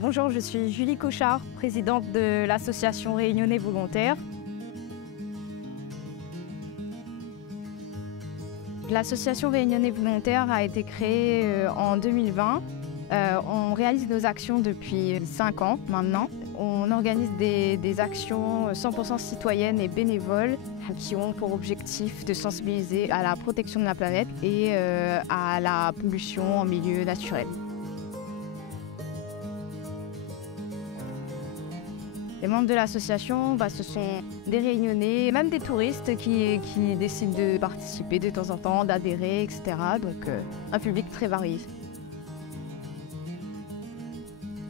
Bonjour, je suis Julie Cochard, présidente de l'association Réunionnais Volontaires. L'association Réunionnais Volontaires a été créée en 2020. On réalise nos actions depuis 5 ans maintenant. On organise des actions 100% citoyennes et bénévoles qui ont pour objectif de sensibiliser à la protection de la planète et à la pollution en milieu naturel. Les membres de l'association, ce sont des Réunionnais, même des touristes qui décident de participer de temps en temps, d'adhérer, etc. Donc un public très varié.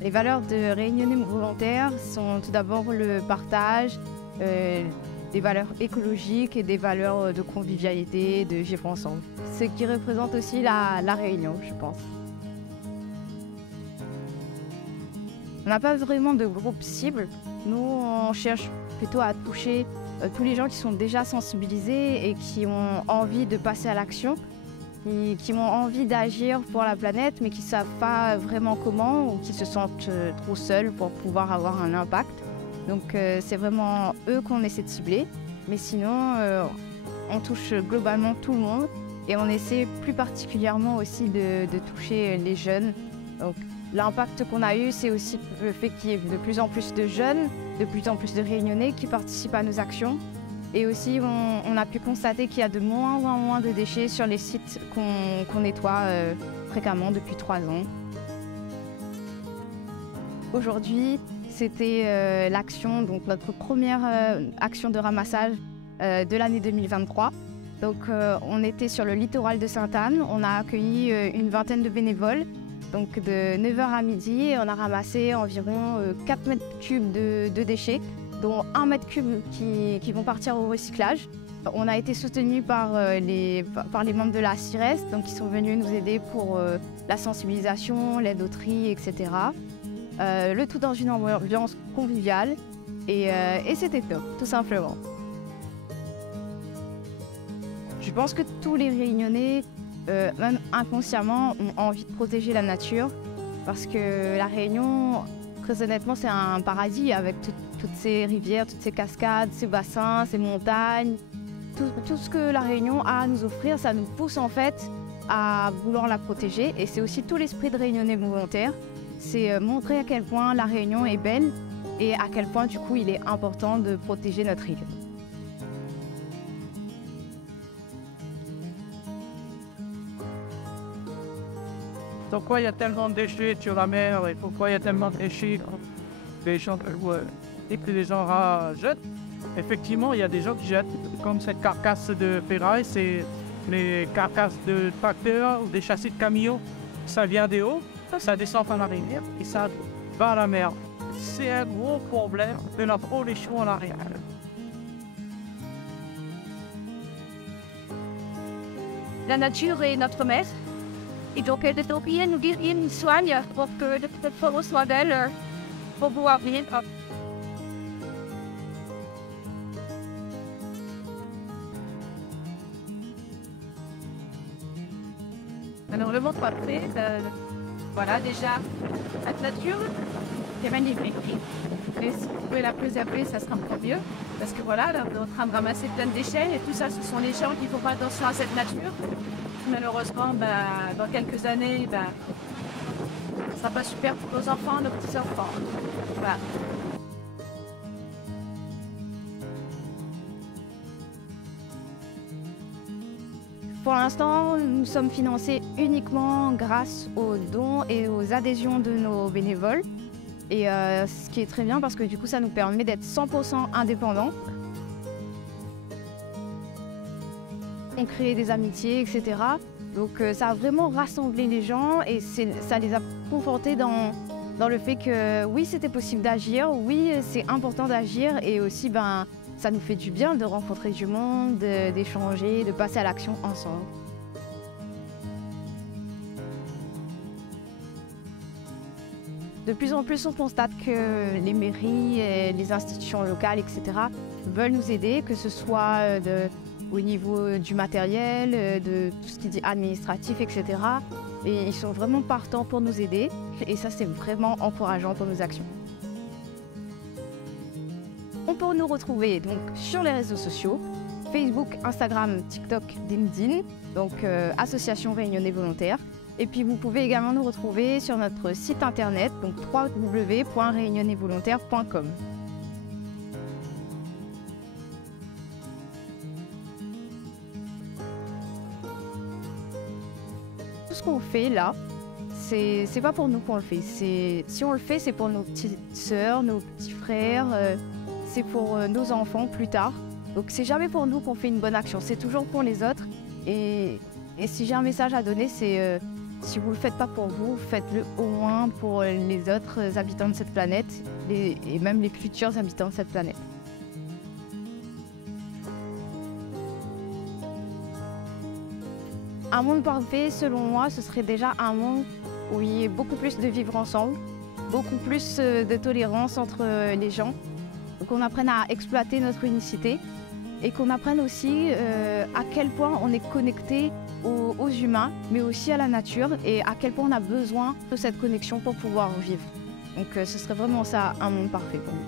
Les valeurs de Réunionnais Volontaires sont tout d'abord le partage, des valeurs écologiques et des valeurs de convivialité, de vivre ensemble. Ce qui représente aussi la Réunion, je pense. On n'a pas vraiment de groupe cible. Nous, on cherche plutôt à toucher tous les gens qui sont déjà sensibilisés et qui ont envie de passer à l'action, qui ont envie d'agir pour la planète, mais qui ne savent pas vraiment comment ou qui se sentent trop seuls pour pouvoir avoir un impact. Donc c'est vraiment eux qu'on essaie de cibler. Mais sinon, on touche globalement tout le monde et on essaie plus particulièrement aussi de toucher les jeunes. Donc, l'impact qu'on a eu, c'est aussi le fait qu'il y ait de plus en plus de jeunes, de plus en plus de Réunionnais qui participent à nos actions. Et aussi, on a pu constater qu'il y a de moins en moins de déchets sur les sites qu'on nettoie fréquemment depuis 3 ans. Aujourd'hui, c'était l'action, donc notre première action de ramassage de l'année 2023. Donc, on était sur le littoral de Sainte-Anne. On a accueilli une vingtaine de bénévoles. Donc de 9h à midi, on a ramassé environ 4 mètres cubes de déchets, dont 1 mètre cube qui vont partir au recyclage. On a été soutenus par les membres de la CIRES, donc qui sont venus nous aider pour la sensibilisation, l'aide au tri, etc. Le tout dans une ambiance conviviale et c'était top, tout simplement. Je pense que tous les Réunionnais, même inconsciemment, ont envie de protéger la nature parce que la Réunion, très honnêtement, c'est un paradis avec toutes ces rivières, toutes ces cascades, ces bassins, ces montagnes. Tout ce que la Réunion a à nous offrir, ça nous pousse en fait à vouloir la protéger et c'est aussi tout l'esprit de Réunionnais Volontaires. C'est montrer à quel point la Réunion est belle et à quel point du coup il est important de protéger notre île. Pourquoi il y a tellement de déchets sur la mer et pourquoi il y a tellement de déchets que les gens jettent? Effectivement, il y a des gens qui jettent, comme cette carcasse de ferraille, c'est les carcasses de tracteurs ou des châssis de camions. Ça vient des hauts, ça descend par la rivière et ça va à la mer. C'est un gros problème de la pollution à la rivière. La nature est notre mère. Et donc, elle devrait nous guérir, nous soigne pour que notre forme soit belle pour pouvoir vivre. Alors, le monde parfait, voilà déjà, la nature, c'est magnifique. Et si vous pouvez la préserver, ça sera encore mieux. Parce que voilà, là, on est en train de ramasser plein de déchets et tout ça, ce sont les gens qui font pas attention à cette nature. Malheureusement, dans quelques années, ce ne sera pas super pour nos enfants, nos petits-enfants. Voilà. Pour l'instant, nous sommes financés uniquement grâce aux dons et aux adhésions de nos bénévoles. Et ce qui est très bien parce que du coup, ça nous permet d'être 100% indépendants. On crée des amitiés, etc. Donc ça a vraiment rassemblé les gens et ça les a confortés dans le fait que oui, c'était possible d'agir, oui, c'est important d'agir et aussi ça nous fait du bien de rencontrer du monde, d'échanger, de passer à l'action ensemble. De plus en plus, on constate que les mairies, et les institutions locales, etc. veulent nous aider, que ce soit au niveau du matériel, de tout ce qui est administratif, etc. et ils sont vraiment partants pour nous aider et ça c'est vraiment encourageant pour nos actions. On peut nous retrouver donc sur les réseaux sociaux, Facebook, Instagram, TikTok, LinkedIn, donc Association Réunionnais Volontaires. Et puis vous pouvez également nous retrouver sur notre site internet, donc www.réunionnaivolontaires.com. Tout ce qu'on fait là, c'est pas pour nous qu'on le fait. Si on le fait, c'est pour nos petites sœurs, nos petits frères, c'est pour nos enfants plus tard. Donc c'est jamais pour nous qu'on fait une bonne action, c'est toujours pour les autres. Et si j'ai un message à donner, c'est si vous ne le faites pas pour vous, faites-le au moins pour les autres habitants de cette planète et même les futurs habitants de cette planète. Un monde parfait, selon moi, ce serait déjà un monde où il y ait beaucoup plus de vivre ensemble, beaucoup plus de tolérance entre les gens, qu'on apprenne à exploiter notre unicité et qu'on apprenne aussi à quel point on est connecté aux humains, mais aussi à la nature et à quel point on a besoin de cette connexion pour pouvoir vivre. Donc ce serait vraiment ça, un monde parfait pour nous.